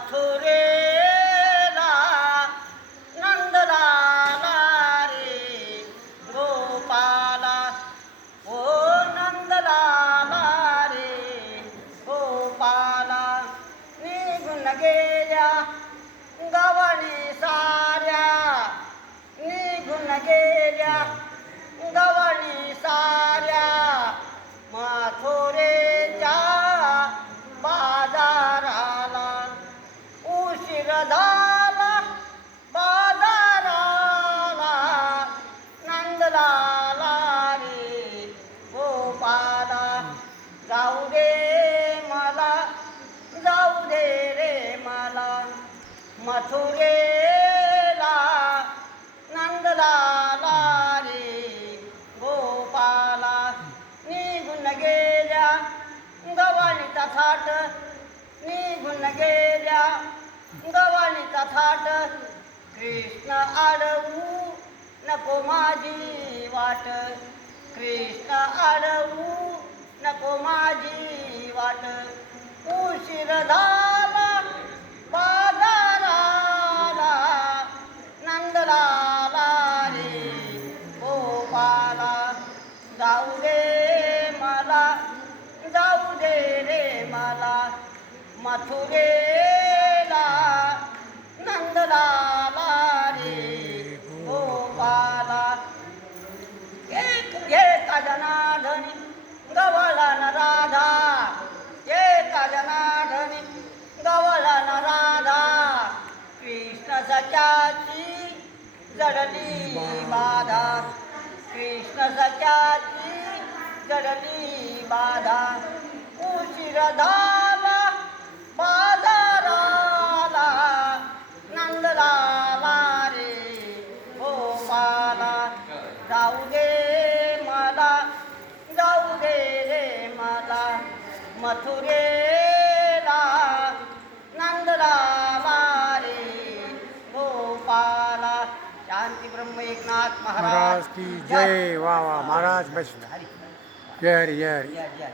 मथुरेला नंदलाला रे गोपाला ओ नंदलाला रे गोपाला निघून गेल्या गवळी साऱ्या निघून गेल्या गवळी साऱ्या मथुरेच्या बाजाराला उशीर झाला बाजाराला नंदलाला रे गोपाला जाऊ दे मला जाऊ दे रे मला मथुरेला नंदलाला रे गोपाला निघून गेल्या गवाळीचा थाट निघून गेल्या गवाळीचा थाट कृष्ण अडवू नको माझी वाट कृष्ण अडवू नको माझी वाट उशीर झाला बाजाराला नंदलाला रे गोपाला जाऊ दे मला जाऊ दे रे मला मथुरेला नंदलाला रे गोपाला एका जनार्दनी गवळा न राधा एका जनार्दनी गवळा न राधा कृष्ण सख्याची जडली बाधा कृष्ण सख्याची जडली बाधा उशीर झाला बाजाराला नंदलाला रे गोपाला जाऊ दे मला जाऊ दे रे मला मथुरेला नंदलाला रे गोपाला शांती ब्रह्म एकनाथ महाराज महाराज की जय. वा वा महाराज बस. जय हरी जय हरी. जय जय